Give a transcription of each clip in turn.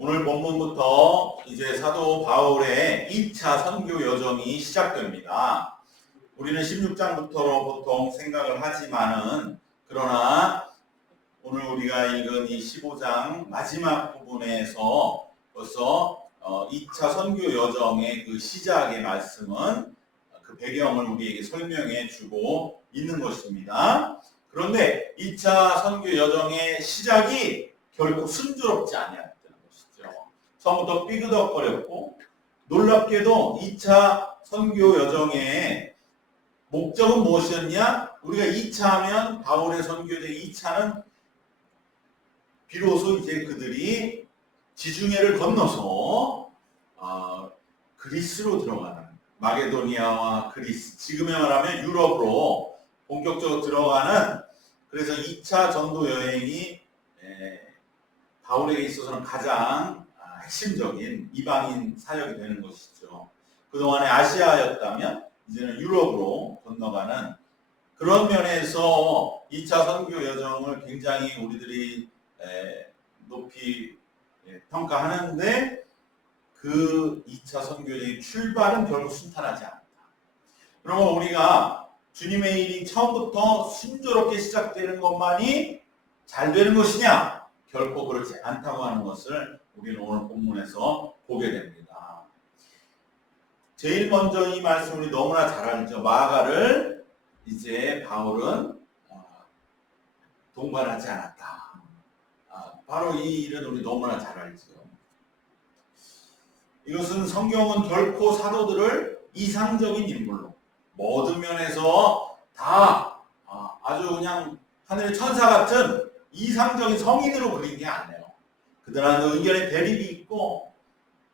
오늘 본문부터 이제 사도 바울의 2차 선교 여정이 시작됩니다. 우리는 16장부터로 보통 생각을 하지만은 그러나 오늘 우리가 읽은 이 15장 마지막 부분에서 벌써 2차 선교 여정의 그 시작의 말씀은 그 배경을 우리에게 설명해 주고 있는 것입니다. 그런데 2차 선교 여정의 시작이 결코 순조롭지 아니었다는 것이죠. 처음부터 삐그덕거렸고 놀랍게도 2차 선교 여정의 목적은 무엇이었냐? 우리가 2차 하면 바울의 선교제 2차는 비로소 이제 그들이 지중해를 건너서 그리스로 들어가는 마게도니아와 그리스, 지금에 말하면 유럽으로 본격적으로 들어가는, 그래서 2차 전도 여행이 바울에게 있어서는 가장 핵심적인 이방인 사역이 되는 것이죠. 그동안에 아시아였다면 이제는 유럽으로 건너가는 그런 면에서 2차 선교 여정을 굉장히 우리들이 높이 평가하는데 그 2차 선교의 출발은 결국 순탄하지 않았다. 그러면 우리가 주님의 일이 처음부터 순조롭게 시작되는 것만이 잘 되는 것이냐? 결코 그렇지 않다고 하는 것을 우리는 오늘 본문에서 보게 됩니다. 제일 먼저 이 말씀 우리 너무나 잘 알죠. 마가를 이제 바울은 동반하지 않았다. 바로 이 일은 우리 너무나 잘 알죠. 이것은 성경은 결코 사도들을 이상적인 인물로 모든 면에서 다 아주 그냥 하늘의 천사 같은 이상적인 성인으로 그린 게 아니에요. 그들은 의견의 대립이 있고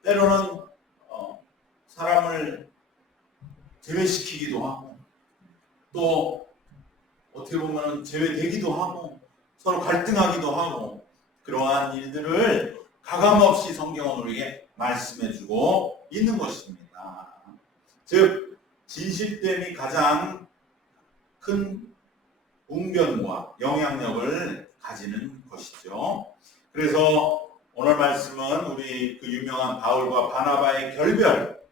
때로는 사람을 제외시키기도 하고 또 어떻게 보면 제외되기도 하고 서로 갈등하기도 하고 그러한 일들을 가감없이 성경은 우리에게 말씀해주고 있는 것입니다. 즉 진실됨이 가장 큰 웅변과 영향력을 가지는 것이죠. 그래서 오늘 말씀은 우리 그 유명한 바울과 바나바의 결별,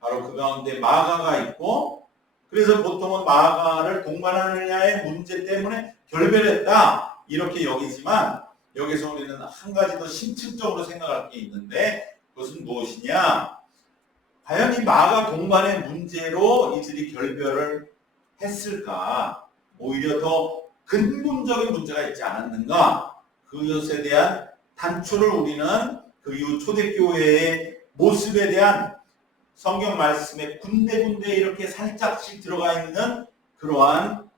바로 그 가운데 마가가 있고, 그래서 보통은 마가를 동반하느냐의 문제 때문에 결별했다 이렇게 여기지만 여기서 우리는 한 가지 더 심층적으로 생각할 게 있는데 그것은 무엇이냐? 과연 이 마가 동반의 문제로 이들이 결별을 했을까? 오히려 더 근본적인 문제가 있지 않았는가? 그것에 대한 단초를 우리는 그 이후 초대교회의 모습에 대한 성경 말씀에 군데군데 이렇게 살짝씩 들어가 있는 그러한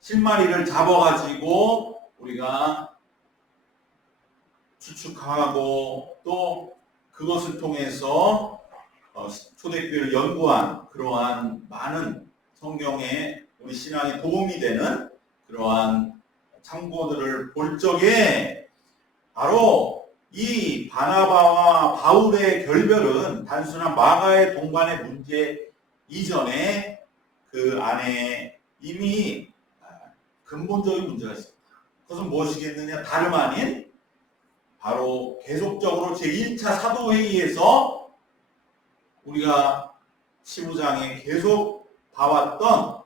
실마리를 잡아가지고 우리가 추측하고 또 그것을 통해서 초대교회를 연구한 그러한 많은 성경에 우리 신앙에 도움이 되는 그러한 참고들을 볼 적에 바로 이 바나바와 바울의 결별은 단순한 마가의 동반의 문제 이전에 그 안에 이미 근본적인 문제가 있습니다. 그것은 무엇이겠느냐? 다름 아닌 바로 계속적으로 제1차 사도회의에서 우리가 15장에 계속 봐왔던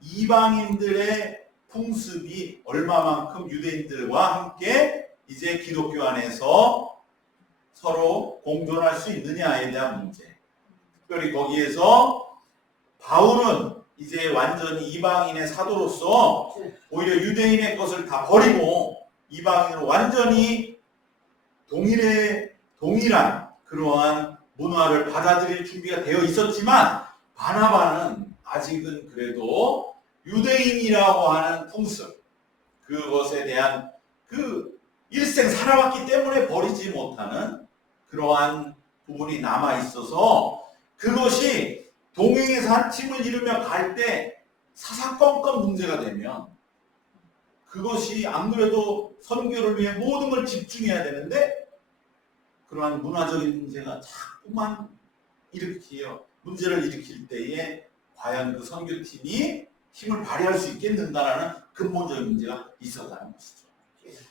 이방인들의 풍습이 얼마만큼 유대인들과 함께 이제 기독교 안에서 서로 공존할 수 있느냐에 대한 문제. 특별히 거기에서 바울은 이제 완전히 이방인의 사도로서 오히려 유대인의 것을 다 버리고 이방인으로 완전히 동일한 그러한 문화를 받아들일 준비가 되어 있었지만 바나바는 아직은 그래도 유대인이라고 하는 풍습, 그것에 대한 그 일생 살아왔기 때문에 버리지 못하는 그러한 부분이 남아 있어서 그것이 동행해서 한 팀을 이루며 갈 때 사사건건 문제가 되면 그것이 안 그래도 선교를 위해 모든 걸 집중해야 되는데 그러한 문화적인 문제가 자꾸만 문제를 일으킬 때에 과연 그 선교팀이 힘을 발휘할 수 있겠는가라는 근본적인 문제가 있었다는 것이죠.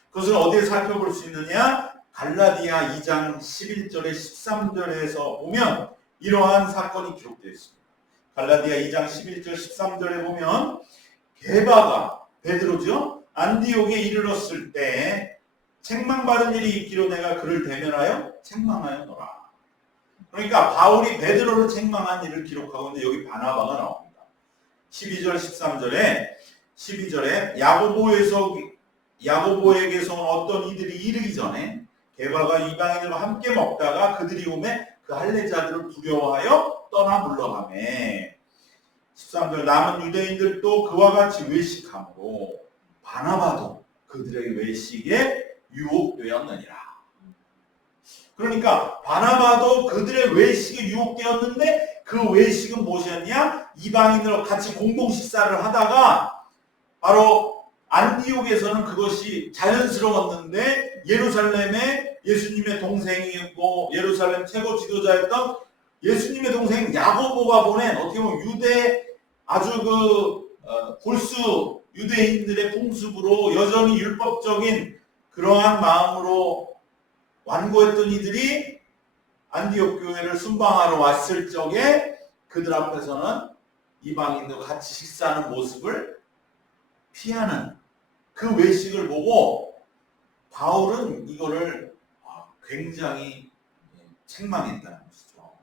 그것을 어디에 살펴볼 수 있느냐? 갈라디아 2장 11절에 13절에서 보면 이러한 사건이 기록되어 있습니다. 갈라디아 2장 11절 13절에 보면 게바가 베드로죠. 안디옥에 이르렀을 때 책망받은 일이 있기로 내가 그를 대면하여 책망하였노라. 그러니까 바울이 베드로를 책망한 일을 기록하고 있는데 여기 바나바가 나옵니다. 12절 12절에 야고보에게서 어떤 이들이 이르기 전에 게바가 이방인들과 함께 먹다가 그들이 오매 그 할례자들을 두려워하여 떠나 물러가매. 13절 남은 유대인들도 그와 같이 외식함으로 바나바도 그들의 외식에 유혹되었느니라. 그러니까 바나바도 그들의 외식에 유혹되었는데 그 외식은 무엇이었냐? 이방인들과 같이 공동 식사를 하다가 바로 안디옥에서는 그것이 자연스러웠는데 예루살렘에 예수님의 동생이었고 예루살렘 최고 지도자였던 예수님의 동생 야고보가 보낸 어떻게 보면 유대 아주 골수 유대인들의 풍습으로 여전히 율법적인 그러한 마음으로 완고했던 이들이 안디옥 교회를 순방하러 왔을 적에 그들 앞에서는 이방인들과 같이 식사하는 모습을 피하는 그 외식을 보고 바울은 이거를 굉장히 책망했다는 것이죠.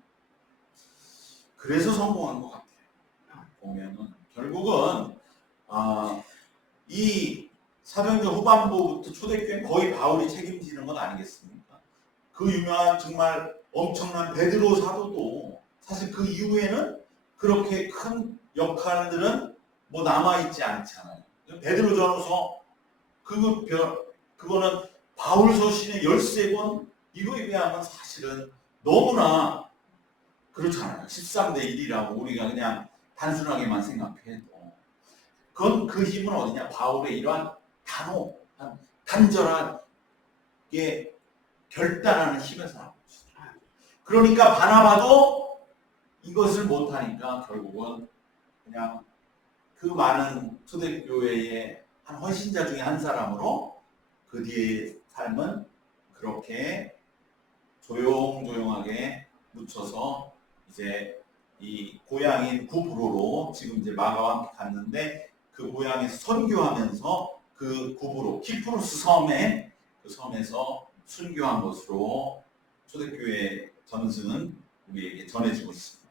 그래서 성공한 것 같아요. 보면은 결국은 이 사도행전 후반부부터 초대교회는 거의 바울이 책임지는 건 아니겠습니까? 그 유명한 정말 엄청난 베드로 사도도 사실 그 이후에는 그렇게 큰 역할들은 뭐 남아있지 않잖아요. 베드로전후서 그거는 바울 서신의 13권 이거에 비하면 사실은 너무나 그렇잖아요. 13대 1이라고 우리가 그냥 단순하게만 생각해도 그건 그 힘은 어디냐? 바울의 이러한 단호한 단절한 게 결단하는 힘에서 나온 것이죠. 그러니까 바나바도 이것을 못하니까 결국은 그냥 그 많은 초대교회의 한 헌신자 중에 한 사람으로 그 뒤의 삶은 그렇게 조용조용하게 묻혀서 이제 이 고향인 구브로로 지금 이제 마가와 함께 갔는데 그 고향에서 선교하면서 그 구브로 키프로스 섬에 그 섬에서 순교한 것으로 초대교회 전승은 우리에게 전해지고 있습니다.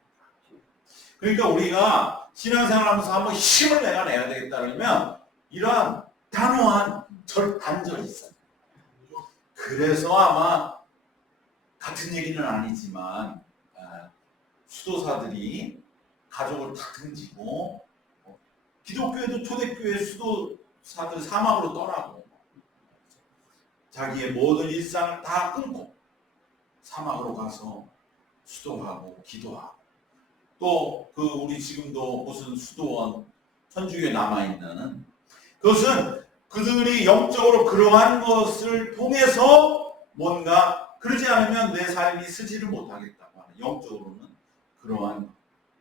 그러니까 우리가 신앙생활하면서 한번 힘을 내야 되겠다 그러면 이러한 단호한 단절이 있어요. 그래서 아마 같은 얘기는 아니지만 수도사들이 가족을 다 등지고 기독교에도 초대교회 수도사들 사막으로 떠나고 자기의 모든 일상을 다 끊고 사막으로 가서 수도하고 기도하고 또 우리 지금도 무슨 수도원 천주교에 남아있는 그것은 그들이 영적으로 그러한 것을 통해서 뭔가 그러지 않으면 내 삶이 쓰지를 못하겠다고 하는 영적으로는 그러한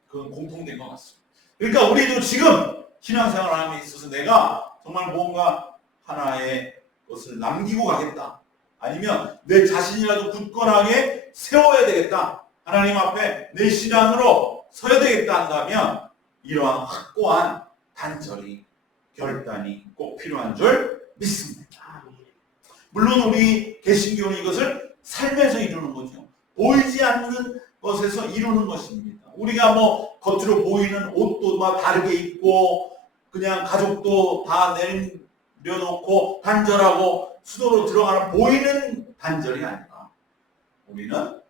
그건 공통된 것 같습니다. 그러니까 우리도 지금 신앙생활함에 있어서 내가 정말 뭔가 하나의 것을 남기고 가겠다. 아니면 내 자신이라도 굳건하게 세워야 되겠다. 하나님 앞에 내 신앙으로 서야 되겠다 한다면 이러한 확고한 단절이 결단이 꼭 필요한 줄 믿습니다. 물론 우리 개신교는 이것을 삶에서 이루는 거죠. 보이지 않는 것에서 이루는 것입니다. 우리가 뭐 겉으로 보이는 옷도 막 다르게 입고 그냥 가족도 다 내려놓고 단절하고 수도로 들어가는 보이는 단절이 아니라 우리는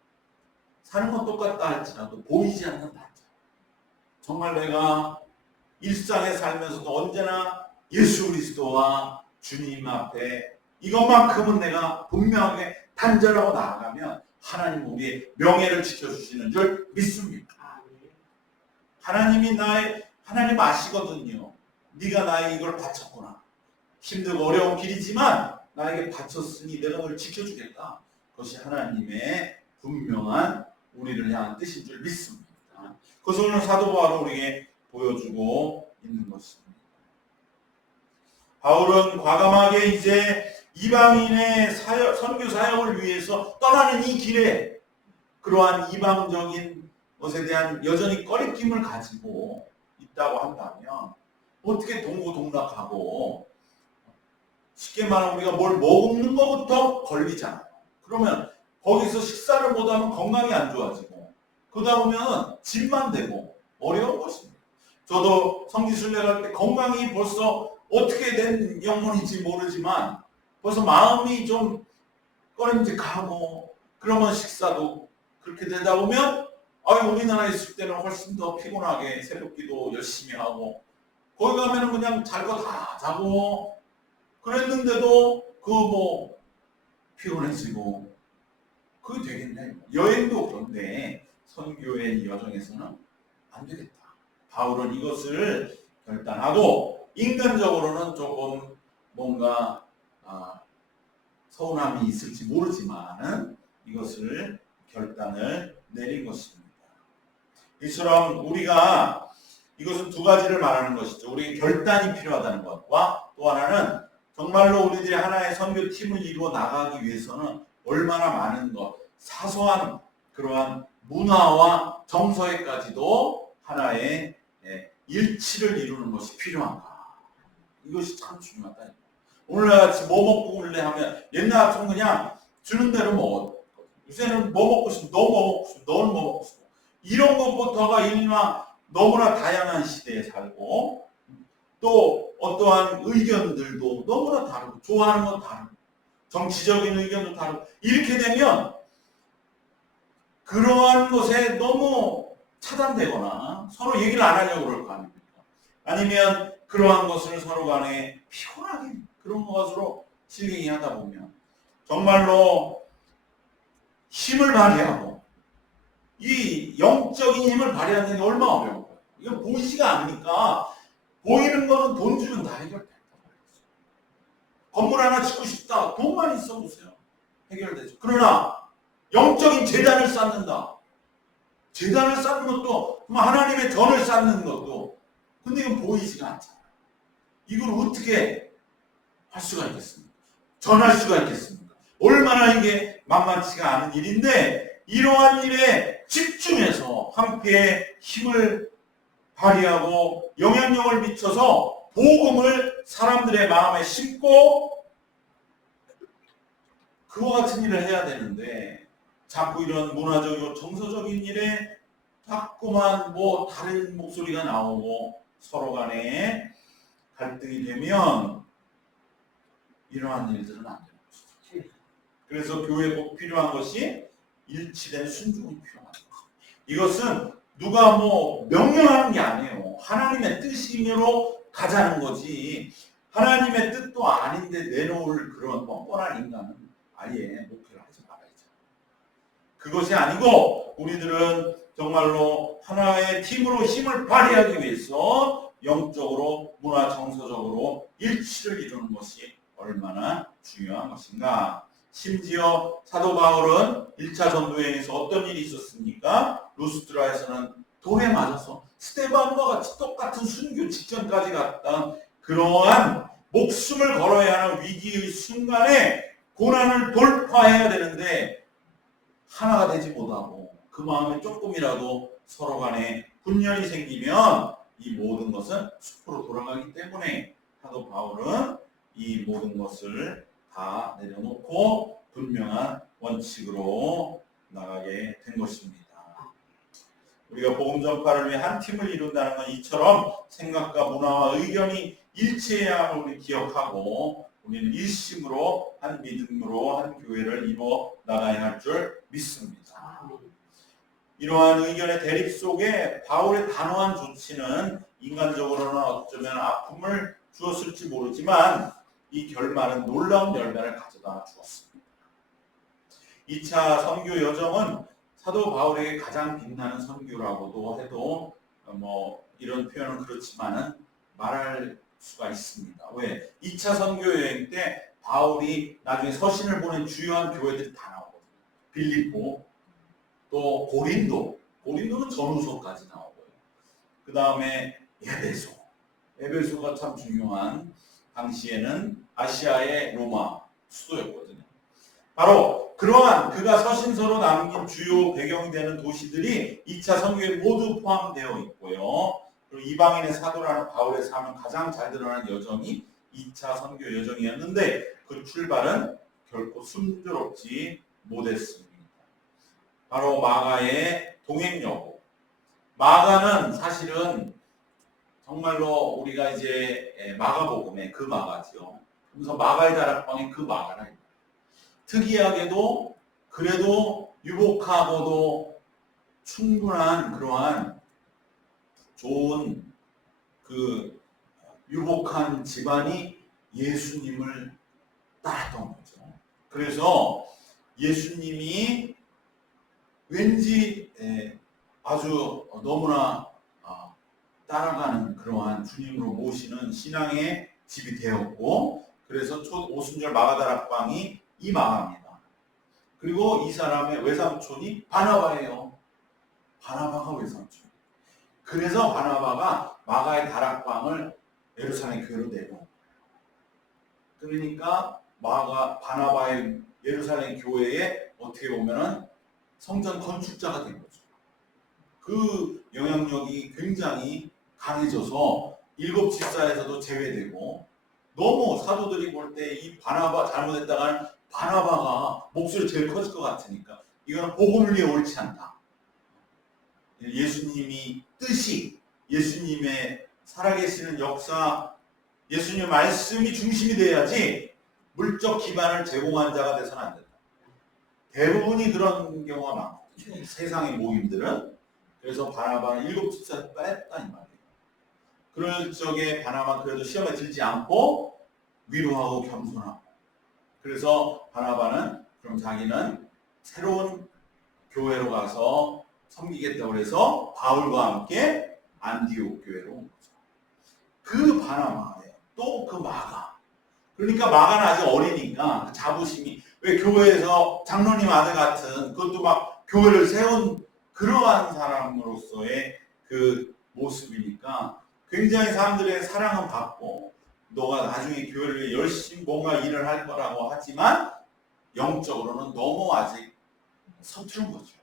사는 건 똑같다 할지라도 보이지 않는 단절. 정말 내가 일상에 살면서도 언제나 예수 그리스도와 주님 앞에 이것만큼은 내가 분명하게 단절하고 나아가면 하나님 우리의 명예를 지켜주시는 줄 믿습니다. 하나님 아시거든요. 네가 나의 이걸 바쳤구나. 힘들고 어려운 길이지만 나에게 바쳤으니 내가 널 지켜주겠다. 그것이 하나님의 분명한 우리를 향한 뜻인 줄 믿습니다. 그것을 오늘 사도 바울은 우리에게 보여주고 있는 것입니다. 바울은 과감하게 이제 이방인의 선교 사역을 위해서 떠나는 이 길에 그러한 이방적인 것에 대한 여전히 꺼리낌을 가지고 있다고 한다면 어떻게 동고동락하고, 쉽게 말하면 우리가 뭘 먹는 것부터 걸리잖아요. 그러면 거기서 식사를 못하면 건강이 안 좋아지고, 그러다 보면 짐만 되고 어려운 것입니다. 저도 성지순례 갈 때 건강이 벌써 어떻게 된 영문인지 모르지만 벌써 마음이 좀 꺼림직하고, 그러면 식사도 그렇게 되다 보면 우리나라에 있을 때는 훨씬 더 피곤하게 새벽기도 열심히 하고, 거기 가면은 그냥 잘 거 다 자고 그랬는데도 피곤해지고 그게 되겠네. 여행도 그런데 선교의 여정에서는 안 되겠다. 바울은 이것을 결단하고, 인간적으로는 조금 뭔가 서운함이 있을지 모르지만은 이것을 결단을 내린 것입니다. 이처럼 우리가 이것은 두 가지를 말하는 것이죠. 우리에게 결단이 필요하다는 것과, 또 하나는 정말로 우리들이 하나의 선교팀을 이루어 나가기 위해서는 얼마나 많은 것, 사소한 그러한 문화와 정서에까지도 하나의 일치를 이루는 것이 필요한가. 이것이 참 중요하다. 오늘같이 뭐 먹고 올래 하면 옛날 같으면 그냥 주는 대로 먹었거든. 요새는 뭐 먹고 싶으면 너 뭐 먹고 싶으면 너는 뭐 먹고 싶고, 이런 것부터가 너무나 다양한 시대에 살고, 또 어떠한 의견들도 너무나 다르고, 좋아하는 건 다르고, 정치적인 의견도 다르고, 이렇게 되면 그러한 것에 너무 차단되거나 서로 얘기를 안 하려고 그럴 거 아닙니까? 아니면 그러한 것을 서로 간에 피곤하게 그런 것으로 실행이 하다 보면 정말로 힘을 발휘하고, 이 영적인 힘을 발휘하는 게 얼마나 어려운 거예요. 이건 보이지가 않으니까, 보이는 거는 돈 주면 다 해결된다. 건물 하나 짓고 싶다. 돈만 있어 보세요. 해결되죠. 그러나 영적인 재단을 쌓는다. 재단을 쌓는 것도, 하나님의 전을 쌓는 것도, 근데 이건 보이지가 않잖아요. 이걸 어떻게 할 수가 있겠습니까? 전할 수가 있겠습니까? 얼마나 이게 만만치가 않은 일인데, 이러한 일에 집중해서 함께 힘을 발휘하고 영향력을 미쳐서 복음을 사람들의 마음에 심고 그와 같은 일을 해야 되는데, 자꾸 이런 문화적이고 정서적인 일에 자꾸만 다른 목소리가 나오고 서로 간에 갈등이 되면 이러한 일들은 안 되는 것이죠. 그래서 교회에 꼭 필요한 것이 일치된 순종이 필요한 것이죠. 이것은 누가 명령하는 게 아니에요. 하나님의 뜻이므로 가자는 거지, 하나님의 뜻도 아닌데 내놓을 그런 뻔뻔한 인간은 아예 목표를 하지 말아야죠. 그것이 아니고 우리들은 정말로 하나의 팀으로 힘을 발휘하기 위해서 영적으로, 문화 정서적으로 일치를 이루는 것이 얼마나 중요한 것인가. 심지어 사도 바울은 1차 전도여행에서 어떤 일이 있었습니까? 루스드라에서는 돌에 맞아서 스데반과 같이 똑같은 순교 직전까지 갔던 그러한 목숨을 걸어야 하는 위기의 순간에 고난을 돌파해야 되는데 하나가 되지 못하고, 그 마음에 조금이라도 서로 간에 분열이 생기면 이 모든 것은 숲으로 돌아가기 때문에 사도 바울은 이 모든 것을 다 내려놓고 분명한 원칙으로 나가게 된 것입니다. 우리가 복음 전파를 위해 한 팀을 이룬다는 건 이처럼 생각과 문화와 의견이 일치해야 함을 우리 기억하고, 우리는 일심으로 한 믿음으로 한 교회를 이루어 나가야 할 줄 믿습니다. 이러한 의견의 대립 속에 바울의 단호한 조치는 인간적으로는 어쩌면 아픔을 주었을지 모르지만 이 결말은 놀라운 열매를 가져다 주었습니다. 2차 선교 여정은 사도 바울에게 가장 빛나는 선교라고도 해도 이런 표현은 그렇지만은 말할 수가 있습니다. 왜? 2차 선교 여행 때 바울이 나중에 서신을 보낸 주요한 교회들이 다 나오거든요. 빌립보, 또 고린도는 전후서까지 나오고요. 그 다음에 에베소가 참 중요한 당시에는 아시아의 로마 수도였거든요. 바로 그러한 그가 서신서로 남긴 주요 배경이 되는 도시들이 2차 선교에 모두 포함되어 있고요. 그리고 이방인의 사도라는 바울의 삶은 가장 잘 드러난 여정이 2차 선교 여정이었는데 그 출발은 결코 순조롭지 못했습니다. 바로 마가의 동행여고. 마가는 사실은 정말로 우리가 이제 마가복음의 그 마가죠. 그래서 마가의 다락방의 그 마가라. 특이하게도 그래도 유복하고도 충분한 그러한 좋은 그 유복한 집안이 예수님을 따랐던 거죠. 그래서 예수님이 왠지 아주 너무나 따라가는 그러한 주님으로 모시는 신앙의 집이 되었고, 그래서 오순절 마가다락방이 이 마가입니다. 그리고 이 사람의 외삼촌이 바나바예요. 바나바가 외삼촌. 그래서 바나바가 마가의 다락방을 예루살렘 교회로 내려온 거예요. 그러니까 바나바의 예루살렘 교회에 어떻게 보면은 성전 건축자가 된 거죠. 그 영향력이 굉장히 강해져서 일곱 집사에서도 제외되고, 너무 사도들이 볼 때 이 바나바 잘못했다가는 바나바가 목소리 제일 커질 것 같으니까 이거는 복음을 위해 옳지 않다. 예수님이 뜻이, 예수님의 살아계시는 역사, 예수님의 말씀이 중심이 돼야지 물적 기반을 제공한 자가 돼서는 안 된다. 대부분이 그런 경우가 많거든요. 세상의 모임들은. 그래서 바나바는 일곱 집사를 뺐다 이 말이에요. 그럴 적에 바나바는 그래도 시험에 들지 않고 위로하고 겸손하고. 그래서 바나바는 그럼 자기는 새로운 교회로 가서 섬기겠다고 해서 바울과 함께 안디옥 교회로 온 거죠. 그 바나바예요. 또 그 마가. 그러니까 마가는 아직 어리니까 그 자부심이, 왜 교회에서 장로님 아들 같은, 그것도 막 교회를 세운 그러한 사람으로서의 그 모습이니까 굉장히 사람들의 사랑은 받고, 너가 나중에 교회를 위해 열심히 뭔가 일을 할 거라고 하지만 영적으로는 너무 아직 서투른 거죠.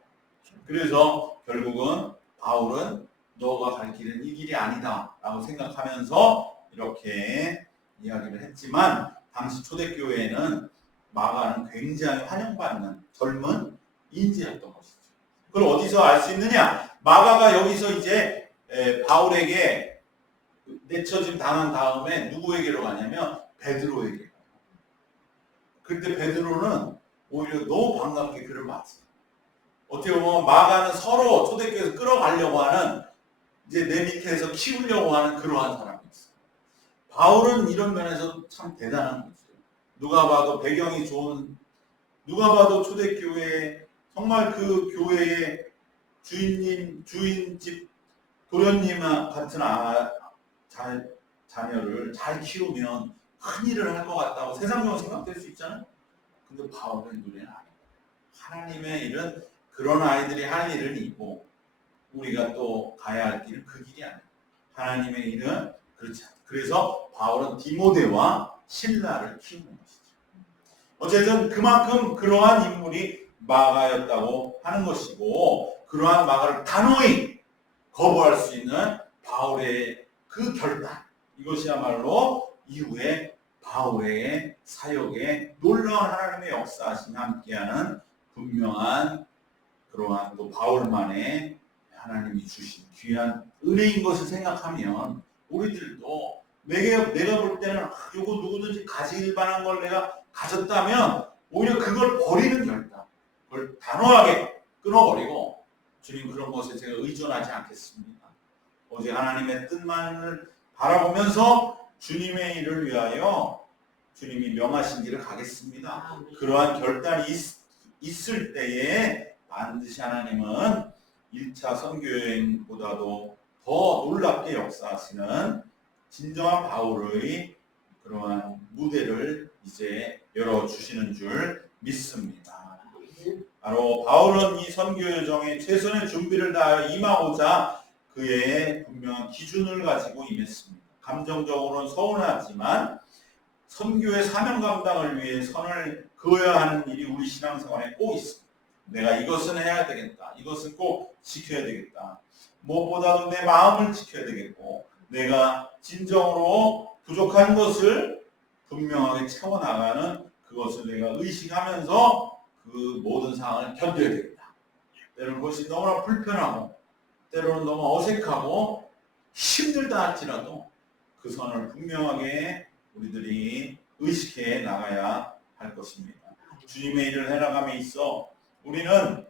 그래서 결국은 바울은 너가 갈 길은 이 길이 아니다 라고 생각하면서 이렇게 이야기를 했지만, 당시 초대교회에는 마가는 굉장히 환영받는 젊은 인재였던 것이죠. 그걸 어디서 알 수 있느냐? 마가가 여기서 이제 바울에게 내처짐 당한 다음에 누구에게로 가냐면 베드로에게 가요. 그때 베드로는 오히려 너무 반갑게 그를 맞아요. 어떻게 보면 마가는 서로 초대교회에서 끌어가려고 하는, 이제 내 밑에서 키우려고 하는 그러한 사람이 있어요. 바울은 이런 면에서 참 대단한 거죠. 누가 봐도 배경이 좋은, 누가 봐도 초대교회, 정말 그 교회의 주인집 도련님 같은 자녀를 잘 키우면 큰 일을 할 것 같다고 세상적으로 생각될 수 있잖아요. 근데 바울의 눈에는 아니에요. 하나님의 일은 그런 아이들이 하는 일은 있고, 우리가 또 가야 할 길은 그 길이 아니에요. 하나님의 일은 그렇지 않아요. 그래서 바울은 디모데와 실라를 키우는 것이죠. 어쨌든 그만큼 그러한 인물이 마가였다고 하는 것이고, 그러한 마가를 단호히 거부할 수 있는 바울의 그 결단, 이것이야말로 이후에 바울의 사역에 놀라운 하나님의 역사하심이 함께하는 분명한 그러한 또 바울만의 하나님이 주신 귀한 은혜인 것을 생각하면, 우리들도 내가 볼 때는 이거 누구든지 가질 만한 걸 내가 가졌다면 오히려 그걸 버리는 결단, 그걸 단호하게 끊어버리고, 주님 그런 것에 제가 의존하지 않겠습니다. 오직 하나님의 뜻만을 바라보면서 주님의 일을 위하여 주님이 명하신 길을 가겠습니다. 그러한 결단이 있을 때에 반드시 하나님은 1차 선교여행보다도 더 놀랍게 역사하시는 진정한 바울의 그러한 무대를 이제 열어주시는 줄 믿습니다. 바로 바울은 이 선교여정에 최선의 준비를 다하여 임하고자 그의 분명한 기준을 가지고 임했습니다. 감정적으로는 서운하지만 선교의 사명 감당을 위해 선을 그어야 하는 일이 우리 신앙생활에 꼭 있습니다. 내가 이것은 해야 되겠다. 이것은 꼭 지켜야 되겠다. 무엇보다도 내 마음을 지켜야 되겠고 내가 진정으로 부족한 것을 분명하게 채워나가는 그것을 내가 의식하면서 그 모든 상황을 견뎌야 되겠다. 때로는 그것이 너무나 불편하고 때로는 너무 어색하고 힘들다 할지라도 그 선을 분명하게 우리들이 의식해 나가야 할 것입니다. 주님의 일을 해나감에 있어 우리는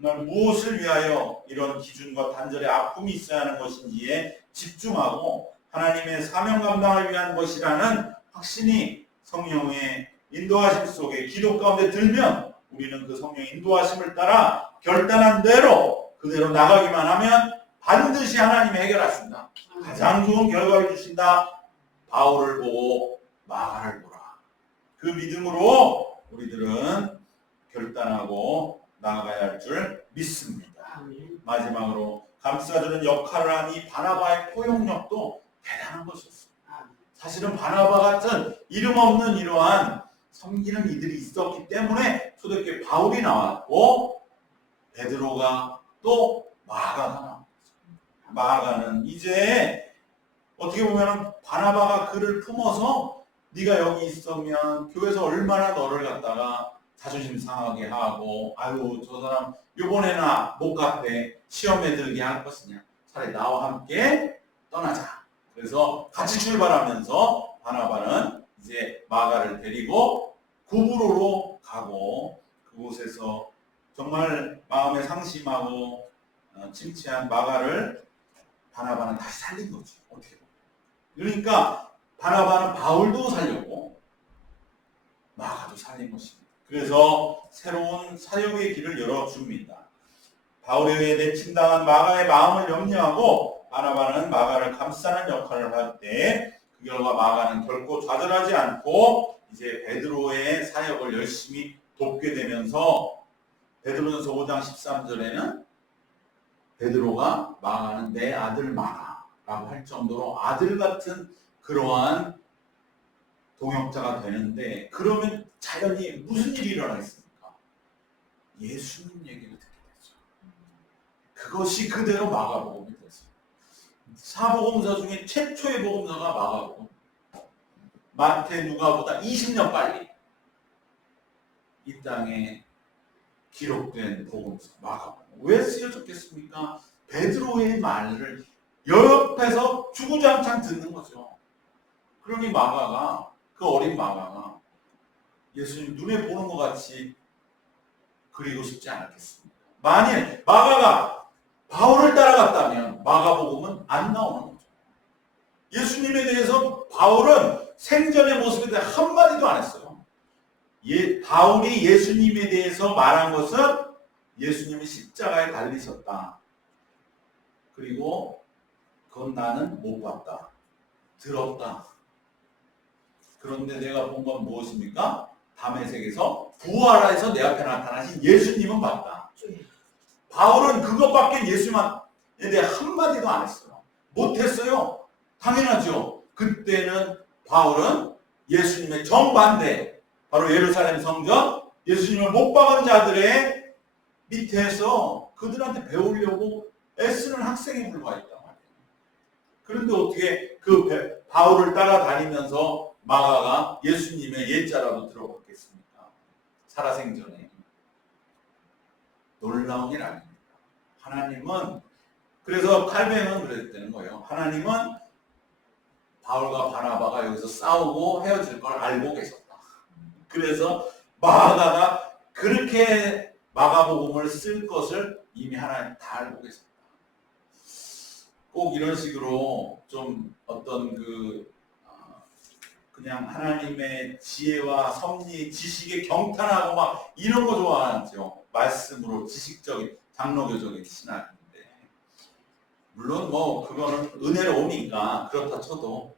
정말 무엇을 위하여 이런 기준과 단절의 아픔이 있어야 하는 것인지에 집중하고 하나님의 사명 감당을 위한 것이라는 확신이 성령의 인도하심 속에 기도 가운데 들면 우리는 그 성령의 인도하심을 따라 결단한 대로 그대로 나가기만 하면 반드시 하나님이 해결하신다. 가장 좋은 결과를 주신다. 바울을 보고 마가를 보라. 그 믿음으로 우리들은 결단하고 나아가야 할 줄 믿습니다. 마지막으로 감싸주는 역할을 한 이 바나바의 포용력도 대단한 것이었습니다. 사실은 바나바 같은 이름 없는 이러한 섬기는 이들이 있었기 때문에 초대교회 바울이 나왔고 베드로가 또 마가가 나왔어요. 마가는 이제 어떻게 보면 바나바가 그를 품어서 네가 여기 있으면 교회에서 얼마나 너를 갖다가 자존심 상하게 하고 아유 저 사람 요번에나 못 갔대 시험에 들게 할 것이냐 차라리 나와 함께 떠나자. 그래서 같이 출발하면서 바나바는 이제 마가를 데리고 구브로로 가고 그곳에서 정말 마음에 상심하고 침체한 마가를 바나바는 다시 살린 거죠. 어떻게 보면. 그러니까 바나바는 바울도 살렸고 마가도 살린 것입니다. 그래서 새로운 사역의 길을 열어줍니다. 바울에 의해 내친당한 마가의 마음을 염려하고 바나바는 마가를 감싸는 역할을 할 때 그 결과 마가는 결코 좌절하지 않고 이제 베드로의 사역을 열심히 돕게 되면서 베드로전서 5장 13절에는 베드로가 마가는 내 아들 마가라고 할 정도로 아들 같은 그러한 동역자가 되는데 그러면 자연히 무슨 일이 일어나겠습니까? 예수님 얘기를 듣게 되죠. 그것이 그대로 마가복음이 됐어요. 사복음서 중에 최초의 복음서가 마가복음. 마태, 누가보다 20년 빨리 이 땅에 기록된 복음서 마가복음. 왜 쓰여졌겠습니까? 베드로의 말을 옆에서 주구장창 듣는 거죠. 그러니 마가가 그 어린 마가가 예수님 눈에 보는 것 같이 그리고 싶지 않았겠습니다. 만일 마가가 바울을 따라갔다면 마가복음은 안 나오는 거죠. 예수님에 대해서 바울은 생전의 모습에 대해 한마디도 안 했어요. 바울이 예수님에 대해서 말한 것은 예수님이 십자가에 달리셨다. 그리고 그건 나는 못 봤다. 들었다. 그런데 내가 본 건 무엇입니까? 다메섹에서 부활해서 내 앞에 나타나신 예수님은 봤다. 바울은 그것밖에 예수님에 대해 한마디도 안 했어요. 못했어요. 당연하죠. 그때는 바울은 예수님의 정반대, 바로 예루살렘 성전, 예수님을 못 박은 자들의 밑에서 그들한테 배우려고 애쓰는 학생에 불과했단 말이에요. 그런데 어떻게 그 바울을 따라다니면서 마가가 예수님의 옛자라도 들어봤겠습니까? 살아생전에. 놀라운 일 아닙니까? 하나님은 그래서 칼뱅은 그랬다는 거예요. 하나님은 바울과 바나바가 여기서 싸우고 헤어질 걸 알고 계셨다. 그래서 마가가 그렇게 마가복음을 쓸 것을 이미 하나님 다 알고 계셨다. 꼭 이런 식으로 좀 어떤 그냥 하나님의 지혜와 섭리, 지식에 경탄하고 막 이런 거 좋아하죠. 말씀으로 지식적인 장로교적인 신학인데 물론 뭐 그거는 은혜로우니까 그렇다 쳐도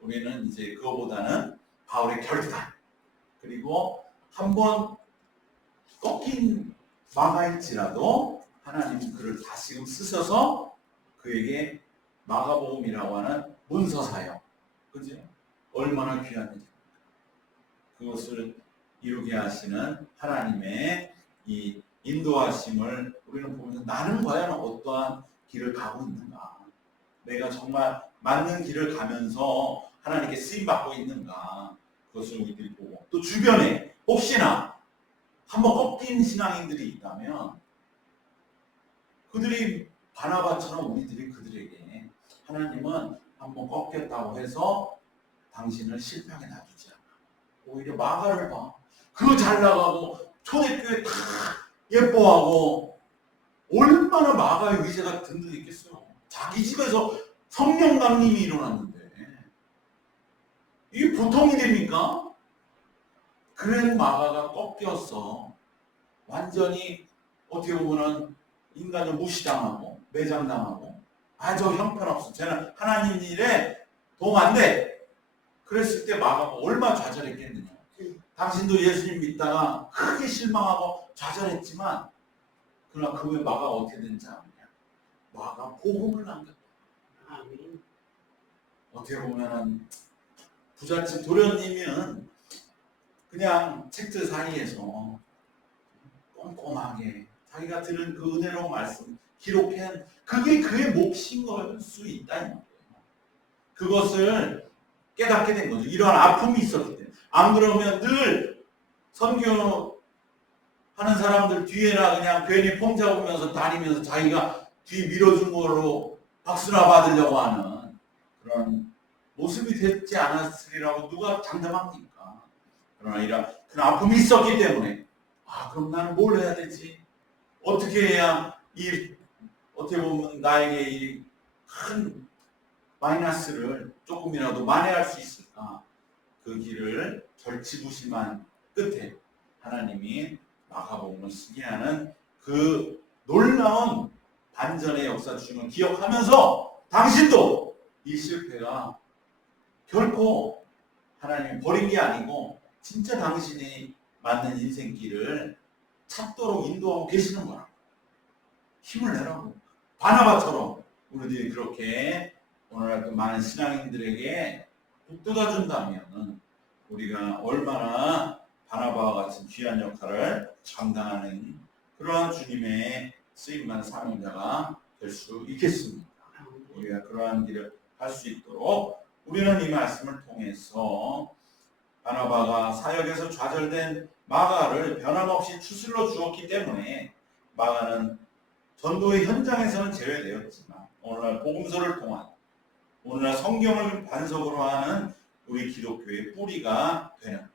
우리는 이제 그거보다는 바울의 결단 그리고 한번 꺾인 마가일지라도 하나님은 그를 다시금 쓰셔서 그에게 마가복음이라고 하는 문서 사역, 그죠? 얼마나 귀한 일입니까? 그것을 이루게 하시는 하나님의 이 인도하심을 우리는 보면서 나는 과연 어떠한 길을 가고 있는가? 내가 정말 맞는 길을 가면서 하나님께 쓰임받고 있는가? 그것을 우리들이 보고 또 주변에 혹시나 한번 꺾인 신앙인들이 있다면 그들이 바나바처럼 우리들이 그들에게 하나님은 한번 꺾였다고 해서 당신을 실패하게 놔두지 않아. 오히려 마가를 봐. 그거 잘 나가고 초대교회 다 예뻐하고 얼마나 마가의 위세가 든든했겠어요. 자기 집에서 성령 강림이 일어났는데 이게 보통이 됩니까? 그런 마가가 꺾였어. 완전히 어떻게 보면은 인간을 무시당하고 매장당하고 저 형편없어. 쟤는 하나님 일에 도움 안 돼. 그랬을 때 마가가 얼마나 좌절했겠느냐. 당신도 예수님 믿다가 크게 실망하고 좌절했지만 그러나 그 후에 마가가 어떻게 된지 아느냐. 마가 복음을 남겼다. 아멘. 어떻게 보면은 부잣집 도련님은 그냥 책들 사이에서 꼼꼼하게 자기가 들은 그 은혜로운 말씀 기록한 그게 그의 몫인 걸 수 있다는 거예요. 그것을 깨닫게 된 거죠. 이러한 아픔이 있었기 때문에. 안 그러면 늘 선교하는 사람들 뒤에나 그냥 괜히 폼 잡으면서 다니면서 자기가 뒤 밀어준 걸로 박수나 받으려고 하는 그런 모습이 되지 않았으리라고 누가 장담합니까? 그러나 이런 그런 아픔이 있었기 때문에 그럼 나는 뭘 해야 되지? 어떻게 해야 어떻게 보면 나에게 이 큰 마이너스를 조금이라도 만회할 수 있을까? 그 길을 절치부심한 끝에 하나님이 마가복음을 쓰게 하는 그 놀라운 반전의 역사 중을 기억하면서 당신도 이 실패가 결코 하나님이 버린 게 아니고 진짜 당신이 맞는 인생길을 찾도록 인도하고 계시는 거라고. 힘을 내라고. 바나바처럼 우리들이 그렇게 오늘날 또 많은 신앙인들에게 북돋아준다면 우리가 얼마나 바나바와 같은 귀한 역할을 감당하는 그러한 주님의 쓰임받은 사명자가 될 수 있겠습니까? 우리가 그러한 길을 할 수 있도록 우리는 이 말씀을 통해서 바나바가 사역에서 좌절된 마가를 변함없이 추슬러 주었기 때문에 마가는 전도의 현장에서는 제외되었지만 오늘날 복음서를 통한 오늘날 성경을 반석으로 하는 우리 기독교의 뿌리가 되는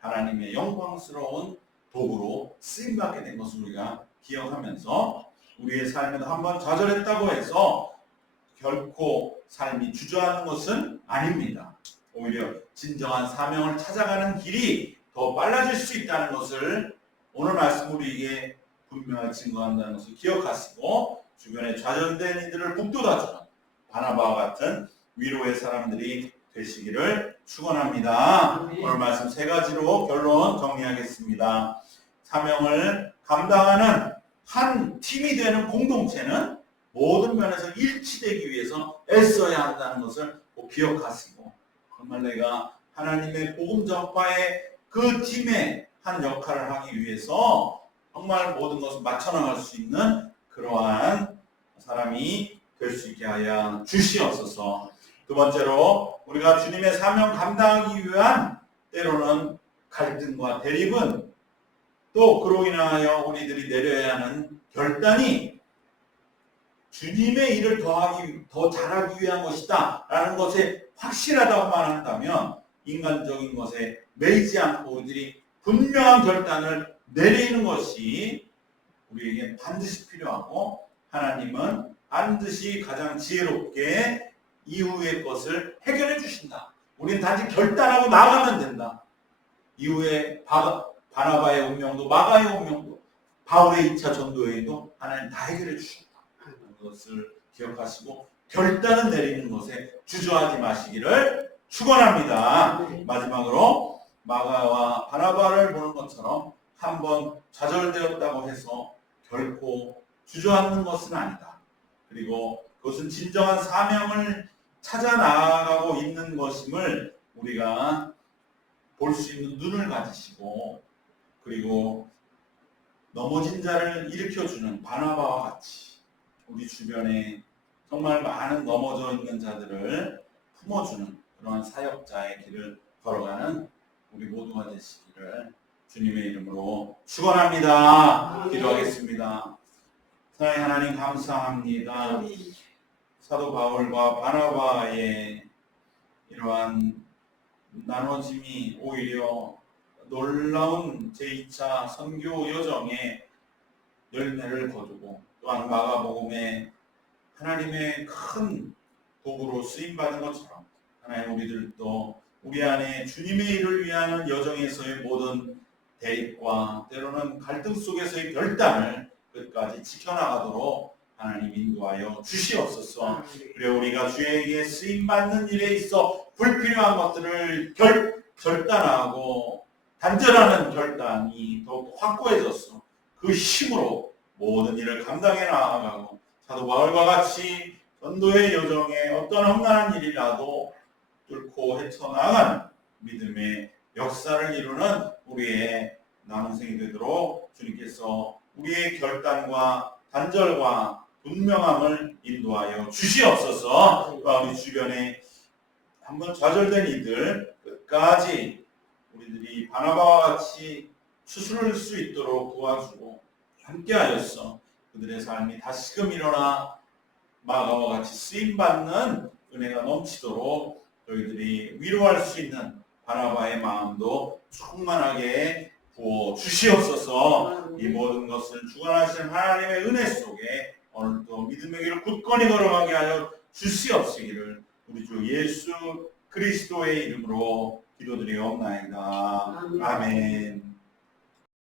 하나님의 영광스러운 도구로 쓰임받게 된 것을 우리가 기억하면서 우리의 삶에도 한번 좌절했다고 해서 결코 삶이 주저하는 것은 아닙니다. 오히려 진정한 사명을 찾아가는 길이 더 빨라질 수 있다는 것을 오늘 말씀 우리에게 분명하게 증거한다는 것을 기억하시고 주변에 좌절된 이들을 북돋아주는 바나바와 같은 위로의 사람들이 되시기를 축원합니다. 오늘 말씀 세 가지로 결론 정리하겠습니다. 사명을 감당하는 한 팀이 되는 공동체는 모든 면에서 일치되기 위해서 애써야 한다는 것을 꼭 기억하시고 정말 내가 하나님의 복음 전파의 그 팀의 한 역할을 하기 위해서 정말 모든 것을 맞춰나갈 수 있는 그러한 사람이 될 수 있게 하여 주시옵소서. 두 번째로 우리가 주님의 사명 감당하기 위한 때로는 갈등과 대립은 또 그로 인하여 우리들이 내려야 하는 결단이 주님의 일을 더 잘하기 위한 것이다 라는 것에 확실하다고만 한다면 인간적인 것에 매이지 않고 우리들이 분명한 결단을 내리는 것이 우리에게 반드시 필요하고 하나님은 반드시 가장 지혜롭게 이후의 것을 해결해 주신다. 우리는 단지 결단하고 나가면 된다. 이후에 바나바의 운명도 마가의 운명도 바울의 2차 전도회의도 하나님 다 해결해 주신다. 그것을 기억하시고 결단을 내리는 것에 주저하지 마시기를 축원합니다. 마지막으로 마가와 바나바를 보는 것처럼 한번 좌절되었다고 해서 결코 주저앉는 것은 아니다. 그리고 그것은 진정한 사명을 찾아 나아가고 있는 것임을 우리가 볼 수 있는 눈을 가지시고 그리고 넘어진 자를 일으켜주는 바나바와 같이 우리 주변에 정말 많은 넘어져 있는 자들을 품어주는 그러한 사역자의 길을 걸어가는 우리 모두가 되시기를 주님의 이름으로 축원합니다. 기도하겠습니다. 사랑의 하나님 감사합니다. 사도 바울과 바나바의 이러한 나눠짐이 오히려 놀라운 제2차 선교 여정의 열매를 거두고 또한 마가복음에 하나님의 큰 도구로 쓰임받은 것처럼 하나님 우리들도 우리 안에 주님의 일을 위하는 여정에서의 모든 대립과 때로는 갈등 속에서의 결단을 끝까지 지켜나가도록 하나님 인도하여 주시옵소서. 그래 우리가 주에게 쓰임받는 일에 있어 불필요한 것들을 결단하고 단절하는 결단이 더욱 확고해졌어. 그 힘으로 모든 일을 감당해 나아가고 사도 바울과 같이 전도의 여정에 어떤 험난한 일이라도 뚫고 헤쳐나가는 믿음의 역사를 이루는 우리의 남은 생이 되도록 주님께서 우리의 결단과 단절과 분명함을 인도하여 주시옵소서. 우리 주변에 한번 좌절된 이들 끝까지 우리들이 바나바와 같이 추스를 수 있도록 도와주고 함께하였어. 그들의 삶이 다시금 일어나 마가와 같이 쓰임받는 은혜가 넘치도록 저희들이 위로할 수 있는 바나바의 마음도 충만하게 부어 주시옵소서. 이 모든 것을 주관하시는 하나님의 은혜 속에 오늘도 믿음의 길을 굳건히 걸어가게 하여 주시옵시기를 우리 주 예수 그리스도의 이름으로 기도드리옵나이다. 아멘.